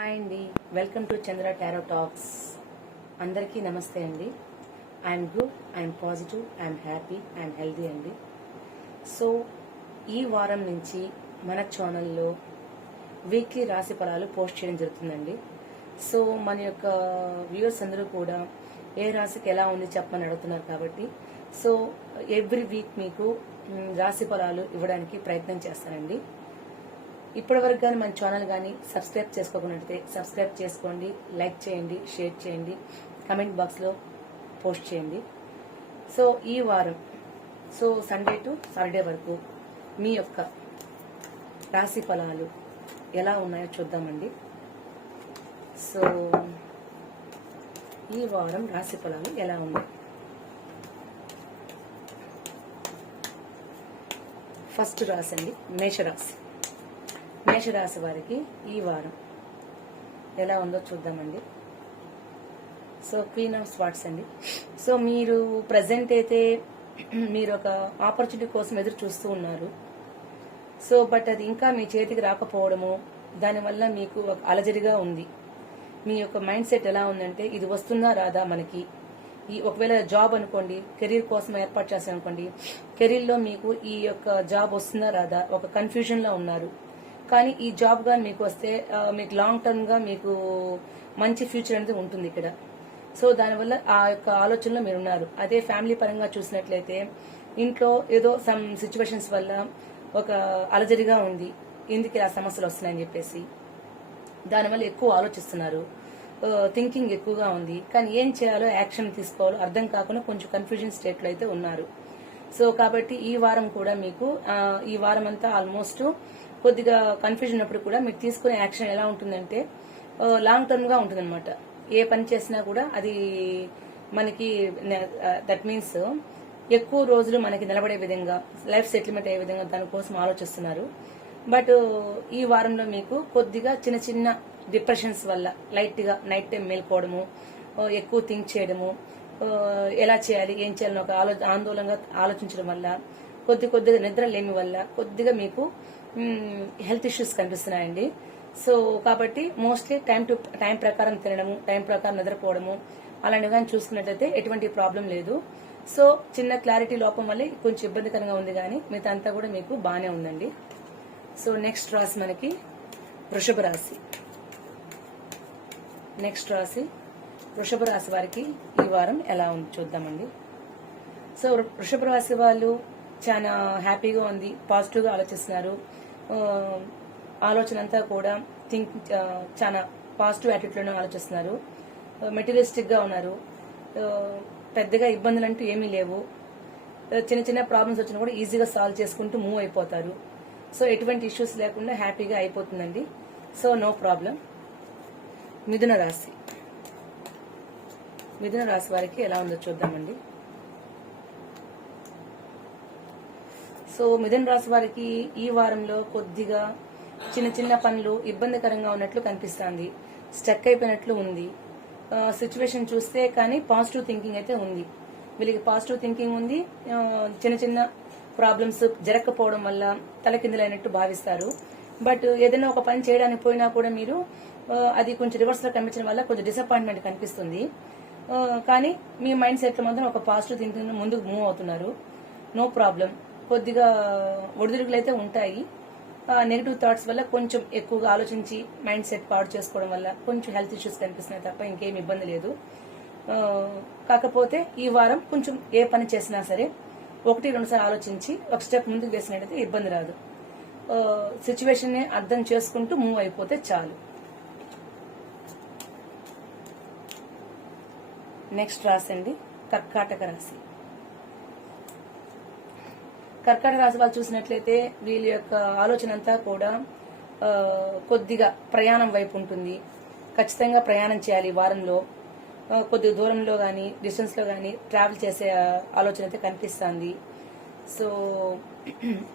Hi అండి, welcome to Chandra tarot talks. అందరికీ నమస్తే అండి. I'm good, I'm positive, I'm happy, I'm healthy అండి. సో ఈ వారం నుంచి మన ఛానల్లో వీక్లీ రాశి ఫలాలు పోస్ట్ చేయడం జరుగుతుందండి. సో మన యొక్క వ్యూవర్స్ అందరూ కూడా ఏ రాశికి ఎలా ఉంది చెప్పమని అడుగుతున్నారు కాబట్టి సో ఎవ్రీ వీక్ మీకు రాశి ఫలాలు ఇవ్వడానికి ప్రయత్నం చేస్తానండి. ఇప్పటివరకు కానీ మన ఛానల్ కానీ సబ్స్క్రైబ్ చేసుకోకున్నట్లయితే సబ్స్క్రైబ్ చేసుకోండి, లైక్ చేయండి, షేర్ చేయండి, కమెంట్ బాక్స్లో పోస్ట్ చేయండి. సో ఈ వారం సండే టు సాటర్డే వరకు మీ యొక్క రాశి ఫలాలు ఎలా ఉన్నాయో చూద్దామండి. సో ఈ వారం రాశి ఫలాలు ఎలా ఉన్నాయి? ఫస్ట్ రాశి అండి, మేషరాశి. మేషరాశి వారికి ఈ వారం ఎలా ఉందో చూద్దామండి. సో క్వీన్ ఆఫ్ స్వార్డ్స్ అండి. సో మీరు ప్రజెంట్ అయితే మీరు ఒక ఆపర్చునిటీ కోసం ఎదురు చూస్తూ ఉన్నారు. సో బట్ అది ఇంకా మీ చేతికి రాకపోవడము, దానివల్ల మీకు ఒక అలజడిగా ఉంది. మీ యొక్క మైండ్ సెట్ ఎలా ఉందంటే ఇది వస్తుందా రాదా మనకి, ఒకవేళ జాబ్ అనుకోండి, కెరీర్ కోసం ఏర్పాటు చేస్తాను అనుకోండి, కెరీర్లో మీకు ఈ యొక్క జాబ్ వస్తుందా రాదా ఒక కన్ఫ్యూజన్ లో ఉన్నారు. కానీ ఈ జాబ్ గా మీకు వస్తే మీకు లాంగ్ టర్మ్ గా మీకు మంచి ఫ్యూచర్ అనేది ఉంటుంది ఇక్కడ. సో దానివల్ల ఆ యొక్క ఆలోచనలో మీరు ఉన్నారు. అదే ఫ్యామిలీ పరంగా చూసినట్లయితే ఇంట్లో ఏదో సమ్ సిచ్యువేషన్స్ వల్ల ఒక అలజడిగా ఉంది, ఎందుకు ఇలా సమస్యలు వస్తున్నాయని చెప్పేసి దానివల్ల ఎక్కువ ఆలోచిస్తున్నారు. థింకింగ్ ఎక్కువగా ఉంది, కానీ ఏం చేయాలో యాక్షన్ తీసుకోవాలో అర్థం కాకుండా కొంచెం కన్ఫ్యూజన్ స్టేట్ లో అయితే ఉన్నారు. సో కాబట్టి ఈ వారం కూడా మీకు ఈ వారం అంతా ఆల్మోస్ట్ కొద్దిగా కన్ఫ్యూజన్ ఉన్నప్పుడు కూడా మీరు తీసుకునే యాక్షన్ ఎలా ఉంటుందంటే లాంగ్ టర్మ్ గా ఉంటుంది అనమాట. ఏ పని చేసినా కూడా అది మనకి దట్ మీన్స్ ఎక్కువ రోజులు మనకి నిలబడే విధంగా, లైఫ్ సెటిల్మెంట్ అయ్యే విధంగా దానికోసం ఆలోచిస్తున్నారు. బట్ ఈ వారంలో మీకు కొద్దిగా చిన్న చిన్న డిప్రెషన్స్ వల్ల లైట్ గా నైట్ టైం మేల్కోవడము, ఎక్కువ థింక్ చేయడము, ఎలా చేయాలి ఏం చేయాలని ఒక ఆందోళనగా ఆలోచించడం వల్ల, కొద్దిగా నిద్ర లేమి వల్ల కొద్దిగా మీకు హెల్త్ ఇష్యూస్ కనిపిస్తున్నాయండి. సో కాబట్టి మోస్ట్లీ టైం ప్రకారం తినడము, టైం ప్రకారం నిద్రపోవడము అలాంటివి కానీ చూసుకున్నట్లయితే ఎటువంటి ప్రాబ్లం లేదు. సో చిన్న క్లారిటీ లోపం వల్ల కొంచెం ఇబ్బందికరంగా ఉంది, కానీ మిగతా అంతా కూడా మీకు బాగానే ఉందండి. సో నెక్స్ట్ రాశి మనకి వృషభ రాశి. నెక్స్ట్ రాశి వృషభ రాశి వారికి ఈ వారం ఎలా ఉంది చూద్దామండి. సో వృషభ రాశి వాళ్ళు చాలా హ్యాపీగా ఉంది, పాజిటివ్ గా ఆలోచిస్తున్నారు. ఆలోచన అంతా కూడా చాలా పాజిటివ్ యాటిట్యూడ్లోనే ఆలోచిస్తున్నారు. మెటీరియలిస్టిక్ గా ఉన్నారు. పెద్దగా ఇబ్బందులు అంటూ ఏమీ లేవు. చిన్న చిన్న ప్రాబ్లమ్స్ వచ్చినా కూడా ఈజీగా సాల్వ్ చేసుకుంటూ మూవ్ అయిపోతారు. సో ఎటువంటి ఇష్యూస్ లేకుండా హ్యాపీగా అయిపోతుందండి. So no problem. మిథున రాశి. మిథున రాశి వారికి ఎలా ఉందో చూద్దామండి. సో మిథున రాశి వారికి ఈ వారంలో కొద్దిగా చిన్న చిన్న పనులు ఇబ్బందికరంగా ఉన్నట్లు కనిపిస్తుంది, స్టక్ అయిపోయినట్లు ఉంది. సిచ్యువేషన్ చూస్తే కానీ పాజిటివ్ థింకింగ్ అయితే ఉంది. వీళ్ళకి పాజిటివ్ థింకింగ్ ఉంది. చిన్న చిన్న ప్రాబ్లమ్స్ జరగకపోవడం వల్ల తలకిందులైనట్టు భావిస్తారు. బట్ ఏదైనా ఒక పని చేయడానికి పోయినా కూడా మీరు అది కొంచెం రివర్స్ లో కనిపించడం వల్ల కొంచెం డిసప్పాయింట్మెంట్ కనిపిస్తుంది. కానీ మీ మైండ్ సెట్ లో మాత్రం ఒక పాజిటివ్ థింకింగ్ ముందుకు మూవ్ అవుతున్నారు. No problem. కొద్దిగా ఒడిదుడుకులు అయితే ఉంటాయి. నెగిటివ్ థాట్స్ వల్ల కొంచెం ఎక్కువగా ఆలోచించి మైండ్ సెట్ పాడు చేసుకోవడం వల్ల కొంచెం హెల్త్ ఇష్యూస్ కనిపిస్తున్నాయి తప్ప ఇంకేం ఇబ్బంది లేదు. కాకపోతే ఈ వారం కొంచెం ఏ పని చేసినా సరే 1-2 సార్లు ఆలోచించి ఒక స్టెప్ ముందుకు వేసినట్టయితే ఇబ్బంది రాదు. సిచ్యువేషన్ ని అర్థం చేసుకుంటూ మూవ్ అయిపోతే చాలు. నెక్స్ట్ రాశి అండి, కర్కాటక రాశి. కర్కాటక రాశి వాళ్ళు చూసినట్లయితే వీళ్ళ యొక్క ఆలోచన అంతా కూడా కొద్దిగా ప్రయాణం వైపు ఉంటుంది. ఖచ్చితంగా ప్రయాణం చేయాలి ఈ వారంలో. కొద్ది దూరంలో కానీ డిస్టెన్స్ లో కానీ ట్రావెల్ చేసే ఆలోచన అయితే కనిపిస్తుంది. సో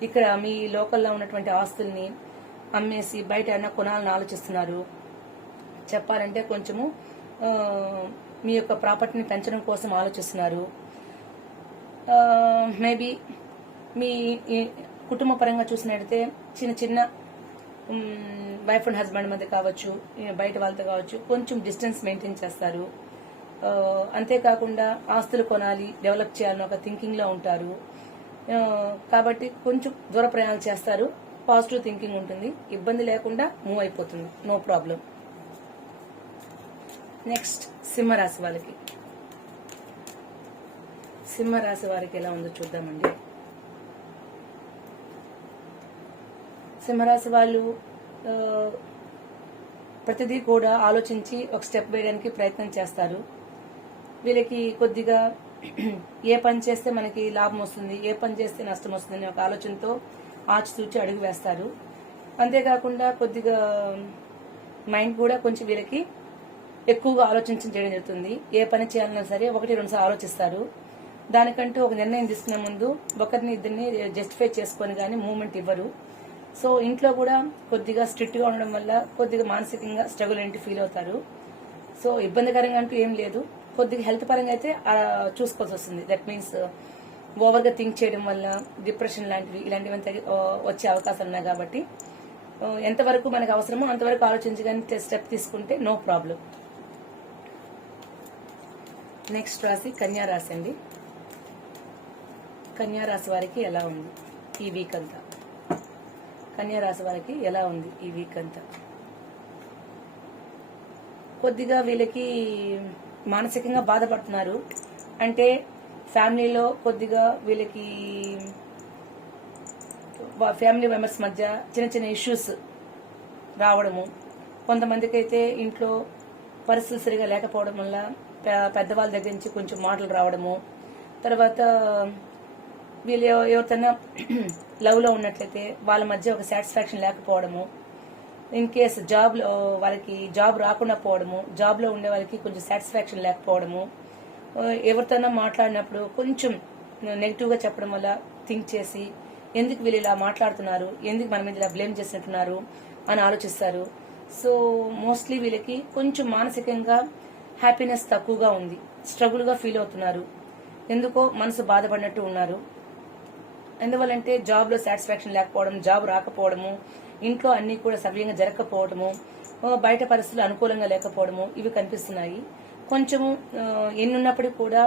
ఇక్కడ మీ లోకల్లో ఉన్నటువంటి ఆస్తుల్ని అమ్మేసి బయట ఏమైనా కొనాలని ఆలోచిస్తున్నారు. చెప్పాలంటే కొంచెము మీ యొక్క ప్రాపర్టీని పెంచడం కోసం ఆలోచిస్తున్నారు. మేబీ మీ కుటుంబ పరంగా చూసినట్టయితే చిన్న చిన్న వైఫ్ అండ్ హస్బెండ్ మధ్య కావచ్చు, బయట వాళ్ళతో కావచ్చు, కొంచెం డిస్టెన్స్ మెయింటైన్ చేస్తారు. అంతేకాకుండా ఆస్తులు కొనాలి, డెవలప్ చేయాలని ఒక థింకింగ్ లో ఉంటారు. కాబట్టి కొంచెం దూర ప్రయాణాలు చేస్తారు. పాజిటివ్ థింకింగ్ ఉంటుంది, ఇబ్బంది లేకుండా మూవ్ అయిపోతుంది, నో ప్రాబ్లం. నెక్స్ట్ సింహరాశి వాళ్ళకి. సింహరాశి వారికి ఎలా ఉందో చూద్దామండి. సింహరాశి వాళ్ళు ప్రతిదీ కూడా ఆలోచించి ఒక స్టెప్ వేయడానికి ప్రయత్నం చేస్తారు. వీళ్ళకి కొద్దిగా ఏ పని చేస్తే మనకి లాభం వస్తుంది, ఏ పని చేస్తే నష్టం వస్తుంది అనే ఒక ఆలోచనతో ఆచితూచి అడుగు వేస్తారు. అంతేకాకుండా కొద్దిగా మైండ్ కూడా కొంచెం వీళ్ళకి ఎక్కువగా ఆలోచించడం చేయడం జరుగుతుంది. ఏ పని చేయాలన్నా సరే 1-2 సార్లు ఆలోచిస్తారు. దానికంటూ ఒక నిర్ణయం తీసుకునే ముందు ఒకరిని ఇద్దరిని జస్టిఫై చేసుకొని కానీ మూవ్మెంట్ ఇవ్వరు. సో ఇంట్లో కూడా కొద్దిగా స్ట్రిక్ట్ గా ఉండడం వల్ల కొద్దిగా మానసికంగా స్ట్రగుల్ ఏంటి ఫీల్ అవుతారు. సో ఇబ్బందికరంగా అంటూ ఏం లేదు, కొద్దిగా హెల్త్ పరంగా అయితే చూసుకోవాల్సి వస్తుంది. దట్ మీన్స్ ఓవర్ గా థింక్ చేయడం వల్ల డిప్రెషన్ ఇలాంటివి వచ్చే అవకాశాలు ఉన్నాయి. కాబట్టి ఎంతవరకు మనకు అవసరమో అంతవరకు ఆలోచించగానే స్టెప్ తీసుకుంటే నో ప్రాబ్లం. నెక్స్ట్ రాశి కన్యా రాశి అండి. కన్యా రాశి వారికి ఎలా ఉంది ఈ వీక్ అంతా? కన్యా రాశి వారికి ఎలా ఉంది ఈ వీక్ అంతా? కొద్దిగా వీళ్ళకి మానసికంగా బాధపడుతున్నారు. అంటే ఫ్యామిలీలో కొద్దిగా వీళ్ళకి ఫ్యామిలీ మెంబర్స్ మధ్య చిన్న చిన్న ఇష్యూస్ రావడము, కొంతమందికి అయితే ఇంట్లో పరిస్థితులు సరిగా లేకపోవడం వల్ల పెద్దవాళ్ళ దగ్గర నుంచి కొంచెం మాటలు రావడము, తర్వాత వీళ్ళు ఎవరితోనా లవ్ లో ఉన్నట్లయితే వాళ్ళ మధ్య ఒక సాటిస్ఫాక్షన్ లేకపోవడము, ఇన్ కేస్ వాళ్ళకి జాబ్ రాకుండా పోవడము, జాబ్ లో ఉండే వాళ్ళకి కొంచెం సాటిస్ఫాక్షన్ లేకపోవడము, ఎవరితోనా మాట్లాడినప్పుడు కొంచెం నెగిటివ్ గా చెప్పడం వల్ల థింక్ చేసి ఎందుకు వీళ్ళు ఇలా మాట్లాడుతున్నారు, ఎందుకు మన మీద ఇలా బ్లేమ్ చేసినట్టున్నారు అని ఆలోచిస్తారు. సో మోస్ట్లీ వీళ్ళకి కొంచెం మానసికంగా హ్యాపీనెస్ తక్కువగా ఉంది, స్ట్రగుల్ గా ఫీల్ అవుతున్నారు, ఎందుకో మనసు బాధపడినట్టు ఉన్నారు. ఎందువల్లంటే జాబ్ లో సాటిస్ఫాక్షన్ లేకపోవడం, జాబ్ రాకపోవడము, ఇంట్లో అన్ని కూడా సవ్యంగా జరగకపోవడము, బయట పరిస్థితులు అనుకూలంగా లేకపోవడము, ఇవి కనిపిస్తున్నాయి. కొంచెము ఎన్నున్నప్పటికీ కూడా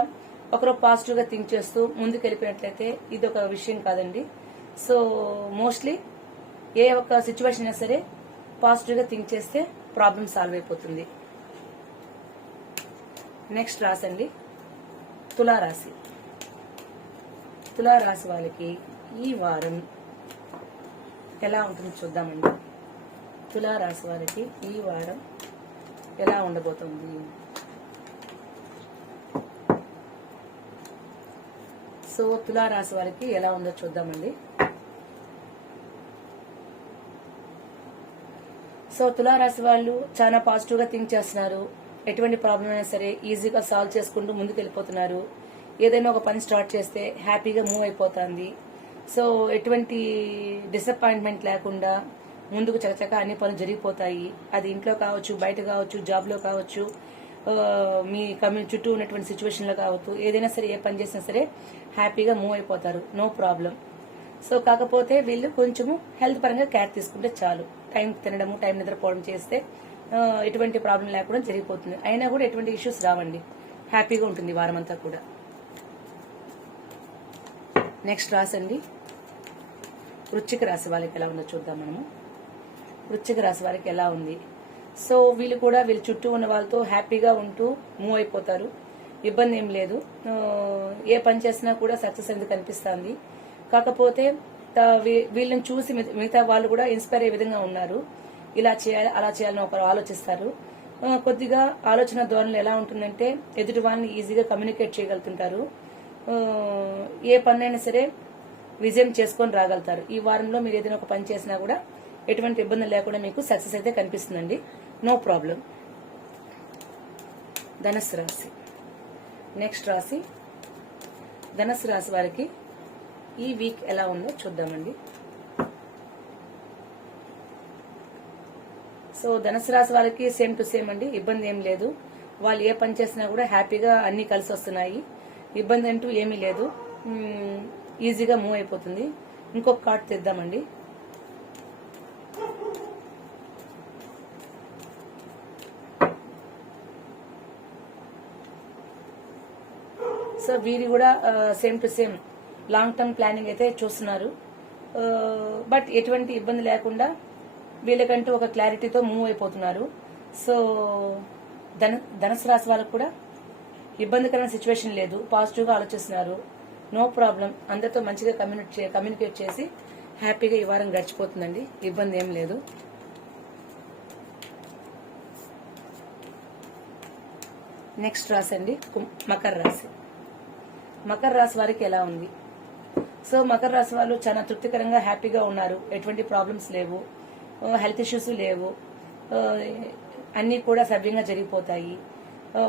ఒకరు పాజిటివ్ గా థింక్ చేస్తూ ముందుకు వెళ్ళిపోయినట్లయితే ఇది ఒక విషయం కాదండి. సో మోస్ట్లీ ఏ ఒక్క సిచ్యువేషన్ అయినా సరే పాజిటివ్ గా థింక్ చేస్తే ప్రాబ్లం సాల్వ్ అయిపోతుంది. నెక్స్ట్ రాశి అండి తులారాశి. తులారాశి వాళ్ళకి ఈ వారం ఎలా ఉంటుందో చూద్దామండి. తులారాశి వారికి ఈ వారం ఎలా ఉండబోతుంది? సో తులారాశి వారికి ఎలా ఉందో చూద్దామండి. సో తులారాశి వాళ్ళు చాలా పాజిటివ్ గా థింక్ చేస్తున్నారు. ఎటువంటి ప్రాబ్లం అయినా సరే ఈజీగా సాల్వ్ చేసుకుంటూ ముందుకు వెళ్ళిపోతున్నారు. ఏదైనా ఒక పని స్టార్ట్ చేస్తే హ్యాపీగా మూవ్ అయిపోతుంది. సో ఎటువంటి డిసప్పాయింట్మెంట్ లేకుండా ముందుకు చకచక అన్ని పనులు జరిగిపోతాయి. అది ఇంట్లో కావచ్చు, బయట కావచ్చు, జాబ్ లో కావచ్చు, మీ చుట్టూ ఉన్నటువంటి సిచ్యువేషన్ లో కావచ్చు, ఏదైనా సరే ఏ పని చేసినా సరే హ్యాపీగా మూవ్ అయిపోతారు, నో ప్రాబ్లం. సో కాకపోతే వీళ్ళు కొంచెము హెల్త్ పరంగా కేర్ తీసుకుంటే చాలు. టైం తినడము, టైం నిద్రపోవడం చేస్తే ఎటువంటి ప్రాబ్లం లేకుండా జరిగిపోతుంది. అయినా కూడా ఎటువంటి ఇష్యూస్ రావండి, హ్యాపీగా ఉంటుంది వారం అంతా కూడా. నెక్స్ట్ రాశి అండి వృశ్చిక రాశి వాళ్ళకి ఎలా ఉందో చూద్దాం మనము. వృశ్చిక రాశి వారికి ఎలా ఉంది? సో వీళ్ళు కూడా వీళ్ళ చుట్టూ ఉన్న వాళ్ళతో హ్యాపీగా ఉంటూ మూవ్ అయిపోతారు, ఇబ్బంది ఏం లేదు. ఏ పని చేసినా కూడా సక్సెస్ ఎందుకు కనిపిస్తుంది. కాకపోతే వీళ్ళని చూసి మిగతా వాళ్ళు కూడా ఇన్స్పైర్ అయ్యే విధంగా ఉన్నారు. ఇలా చేయాలి, అలా చేయాలని ఒకరు ఆలోచిస్తారు. కొద్దిగా ఆలోచన ధోరణి ఎలా ఉంటుందంటే ఎదుటి వాళ్ళని ఈజీగా కమ్యూనికేట్ చేయగలుగుతుంటారు. ఏ పనైనా సరే విజయం చేసుకొని రాగలుగుతారు. ఈ వారంలో మీరు ఏదైనా ఒక పని చేసినా కూడా ఎటువంటి ఇబ్బందులు లేకుండా మీకు సక్సెస్ అయితే కనిపిస్తుందండి, నో ప్రాబ్లం. ధనుస్సు రాశి. నెక్స్ట్ రాశి ధనుస్సు రాశి వారికి ఈ వీక్ ఎలా ఉందో చూద్దామండి. సో ధనుసు రాశి వాళ్ళకి సేమ్ టు సేమ్ అండి, ఇబ్బంది ఏం లేదు. వాళ్ళు ఏ పని చేసినా కూడా హ్యాపీగా అన్ని కలిసి వస్తున్నాయి, ఇబ్బంది అంటూ ఏమీ లేదు, ఈజీగా మూవ్ అయిపోతుంది. ఇంకొక కార్డ్ తెద్దామండి. సో వీరి కూడా same to same long term planning అయితే చూస్తున్నారు. బట్ ఎటువంటి ఇబ్బంది లేకుండా వీళ్ళకంటూ ఒక క్లారిటీతో మూవ్ అయిపోతున్నారు. సో ధనుసు రాశి వాళ్ళకు కూడా ఇబ్బందికరమైన సిచ్యువేషన్ లేదు, పాజిటివ్గా ఆలోచిస్తున్నారు. నో ప్రాబ్లం, అందరితో మంచిగా కమ్యూనికేట్ చేసి హ్యాపీగా ఈ వారం గడిచిపోతుందండి. ఇబ్బంది ఏం లేదు. నెక్స్ట్ రాశి అండి మకర రాశి. మకర రాశి వారికి ఎలా ఉంది? సో మకర రాశి వాళ్ళు చాలా తృప్తికరంగా హ్యాపీగా ఉన్నారు. ఎటువంటి ప్రాబ్లమ్స్ లేవు, హెల్త్ ఇష్యూస్ లేవు, అన్నీ కూడా సవ్యంగా జరిగిపోతాయి.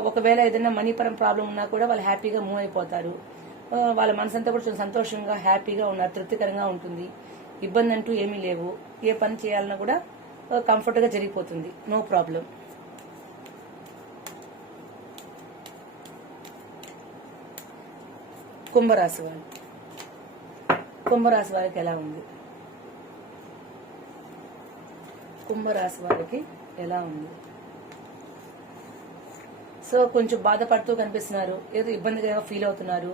ఒకవేళ ఏదైనా మనీ పరం ప్రాబ్లం ఉన్నా కూడా వాళ్ళు హ్యాపీగా మూవ్ అయిపోతారు. వాళ్ళ మనసంతా కూడా చాలా సంతోషంగా హ్యాపీగా ఉన్నారు, తృప్తికరంగా ఉంటుంది. ఇబ్బంది అంటూ ఏమీ లేవు. ఏ పని చేయాలన్నా కూడా కంఫర్ట్గా జరిగిపోతుంది, నో ప్రాబ్లం. కుంభరాశి వాళ్ళు. కుంభరాశి వారికి ఎలా ఉంది? కుంభరాశి వారికి ఎలా ఉంది? సో కొంచెం బాధపడుతూ కనిపిస్తున్నారు, ఏదో ఇబ్బందిగా ఫీల్ అవుతున్నారు.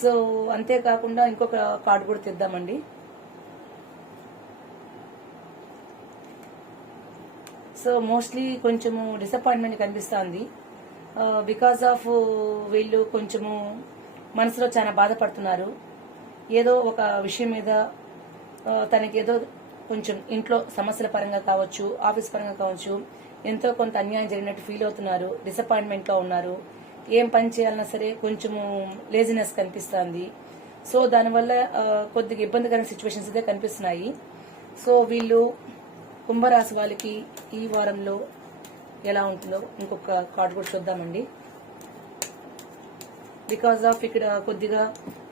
సో అంతేకాకుండా ఇంకొక కార్డు కూడా తెద్దామండి. సో మోస్ట్లీ కొంచెము డిసప్పాయింట్మెంట్ కనిపిస్తుంది. బికాస్ ఆఫ్ వీళ్ళు కొంచెము మనసులో చాలా బాధపడుతున్నారు. ఏదో ఒక విషయం మీద తనకి ఏదో కొంచెం ఇంట్లో సమస్యల పరంగా కావచ్చు, ఆఫీస్ పరంగా కావచ్చు, ఎంతో కొంత అన్యాయం జరిగినట్టు ఫీల్ అవుతున్నారు. డిసప్పాయింట్మెంట్ లో ఉన్నారు. ఏం పని చేయాలన్నా సరే కొంచెము లేజినెస్ కనిపిస్తుంది. సో దానివల్ల కొద్దిగా ఇబ్బందికరమైన సిచ్యువేషన్స్ అయితే కనిపిస్తున్నాయి. సో వీళ్ళు కుంభరాశి వాళ్ళకి ఈ వారంలో ఎలా ఉంటుందో ఇంకొక కార్డు కూడా చూద్దామండి. బికాస్ ఆఫ్ ఇక్కడ కొద్దిగా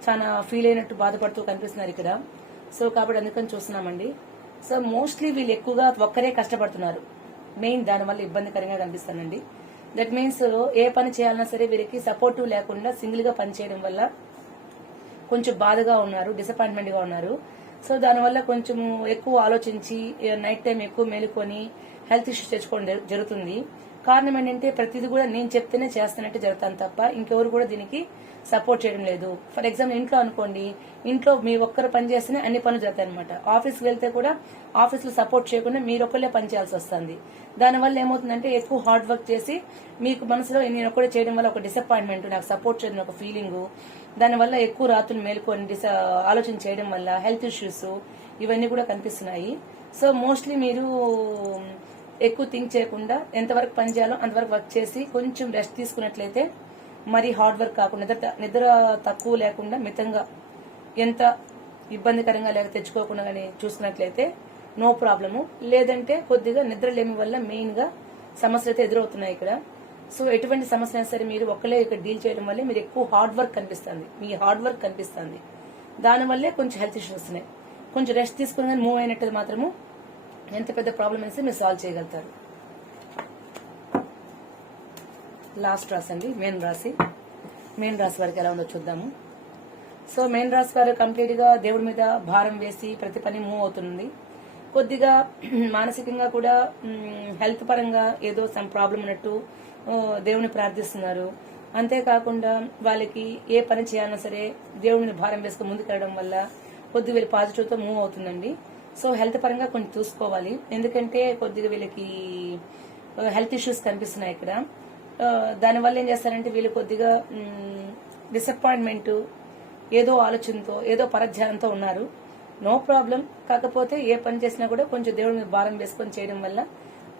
చాలా ఫీల్ అయినట్టు బాధపడుతూ కనిపిస్తున్నారు ఇక్కడ. సో కాబట్టి అందుకని చూస్తున్నామండి. సో మోస్ట్లీ వీళ్ళు ఎక్కువగా ఒక్కరే కష్టపడుతున్నారు, మెయిన్ దానివల్ల ఇబ్బందికరంగా కనిపిస్తానండి. దట్ మీన్స్ ఏ పని చేయాలన్నా సరే వీరికి సపోర్టివ్ లేకుండా సింగిల్ గా పని చేయడం వల్ల కొంచెం బాధగా ఉన్నారు, డిసప్పాయింట్మెంట్ గా ఉన్నారు. సో దానివల్ల కొంచెం ఎక్కువ ఆలోచించి నైట్ టైం ఎక్కువ మేలుకొని హెల్త్ ఇష్యూస్ తెచ్చుకోవడం జరుగుతుంది. కారణం ఏంటంటే ప్రతిదీ కూడా నేను చెప్తేనే చేస్తున్నట్టు జరుగుతాను తప్ప ఇంకెవరు కూడా దీనికి సపోర్ట్ చేయడం లేదు. ఫర్ ఎగ్జాంపుల్ ఇంట్లో అనుకోండి, ఇంట్లో మీ ఒక్కరు పని చేస్తేనే అన్ని పనులు జరుగుతాయి అనమాట. ఆఫీస్కి వెళ్తే కూడా ఆఫీస్ లో సపోర్ట్ చేయకుండా మీరు ఒక్కళ్ళే పని చేయాల్సి వస్తుంది. దానివల్ల ఏమవుతుందంటే ఎక్కువ హార్డ్ వర్క్ చేసి మీకు మనసులో నేను ఒక్కడే చేయడం వల్ల ఒక డిసప్పాయింట్మెంట్, నాకు సపోర్ట్ చేయడం ఒక ఫీలింగ్, దానివల్ల ఎక్కువ రాత్రులు మేలుకొని ఆలోచన చేయడం వల్ల హెల్త్ ఇష్యూస్ ఇవన్నీ కూడా కనిపిస్తున్నాయి. సో మోస్ట్లీ మీరు ఎక్కువ థింక్ చేయకుండా ఎంతవరకు పని చేయాలో అంతవరకు వర్క్ చేసి కొంచెం రెస్ట్ తీసుకున్నట్లయితే, మరి హార్డ్ వర్క్ కాకుండా నిద్ర తక్కువ లేకుండా మితంగా ఎంత ఇబ్బందికరంగా లేక తెచ్చుకోకుండా కానీ చూసుకున్నట్లయితే నో ప్రాబ్లము. లేదంటే కొద్దిగా నిద్ర లేమి వల్ల మెయిన్ గా సమస్యలు అయితే ఎదురవుతున్నాయి ఇక్కడ. సో ఎటువంటి సమస్య అయినా సరే మీరు ఒక్కలే ఇక్కడ డీల్ చేయడం వల్లే మీరు ఎక్కువ హార్డ్ వర్క్ కనిపిస్తుంది, మీ హార్డ్ వర్క్ కనిపిస్తుంది. దానివల్లే కొంచెం హెల్త్ ఇష్యూస్ వస్తున్నాయి. కొంచెం రెస్ట్ తీసుకుని కానీ మూవ్ అయినట్టు మాత్రము ఎంత పెద్ద ప్రాబ్లం అయినా మీరు సాల్వ్ చేయగలుగుతారు. లాస్ట్ రాశి అండి మేన్ రాశి. మేన్ రాశి వారికి ఎలా ఉందో చూద్దాము. సో మేన్ రాశి వారు కంప్లీట్ గా దేవుడి మీద భారం వేసి ప్రతి పని మూవ్ అవుతుంది. కొద్దిగా మానసికంగా కూడా హెల్త్ పరంగా ఏదో సమ్ ప్రాబ్లం ఉన్నట్టు దేవుని ప్రార్థిస్తున్నారు. అంతేకాకుండా వాళ్ళకి ఏ పని చేయాలన్నా సరే దేవుడిని భారం వేసుకుని ముందుకు వెళ్ళడం వల్ల కొద్దిగా వీళ్ళు పాజిటివ్ తో మూవ్ అవుతుందండి. సో హెల్త్ పరంగా కొంచెం చూసుకోవాలి, ఎందుకంటే కొద్దిగా వీళ్ళకి హెల్త్ ఇష్యూస్ కనిపిస్తున్నాయి ఇక్కడ. దానివల్ల ఏం చేస్తారంటే వీళ్ళు కొద్దిగా డిసప్పాయింట్మెంట్, ఏదో ఆలోచనతో ఏదో పరధ్యానంతో ఉన్నారు. No problem. కాకపోతే ఏ పని చేసినా కూడా కొంచెం దేవుడి మీద భారం వేసుకొని చేయడం వల్ల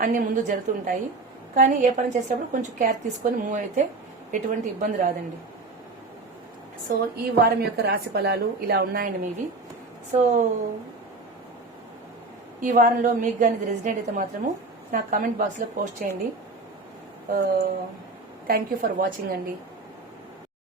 అన్ని ముందు జరుగుతుంటాయి. కానీ ఏ పని చేసేటప్పుడు కొంచెం కేర్ తీసుకొని మూవ్ అయితే ఎటువంటి ఇబ్బంది రాదండి. సో ఈ వారం యొక్క రాశి ఫలాలు ఇలా ఉన్నాయండి మీవి. సో ఈ వారంలో మీకు కానీ ఇది రెసిడెంట్ అయితే మాత్రము నా కామెంట్ బాక్స్ లో పోస్ట్ చేయండి. థ్యాంక్ యూ ఫర్ వాచింగ్ అండి.